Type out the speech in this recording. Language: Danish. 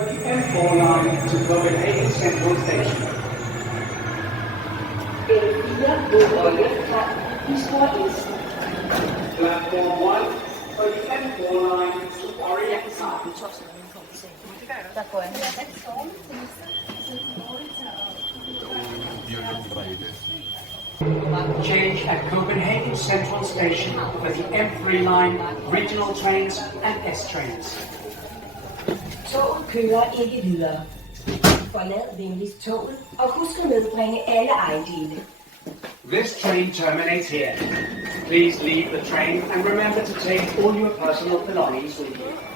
for the M4 line to Copenhagen Central Station. M4 mod Lufthavn i Spor-Elsen. Platform 1 for the M4 line to Oriental. Der går jeg Change at Copenhagen Central Station for the M3 line, regional trains and S trains. Toget kører ikke videre. Forlad venligst toget og husk at medbringe alle ejendele. This train terminates here. Please leave the train and remember to take all your personal belongings with you.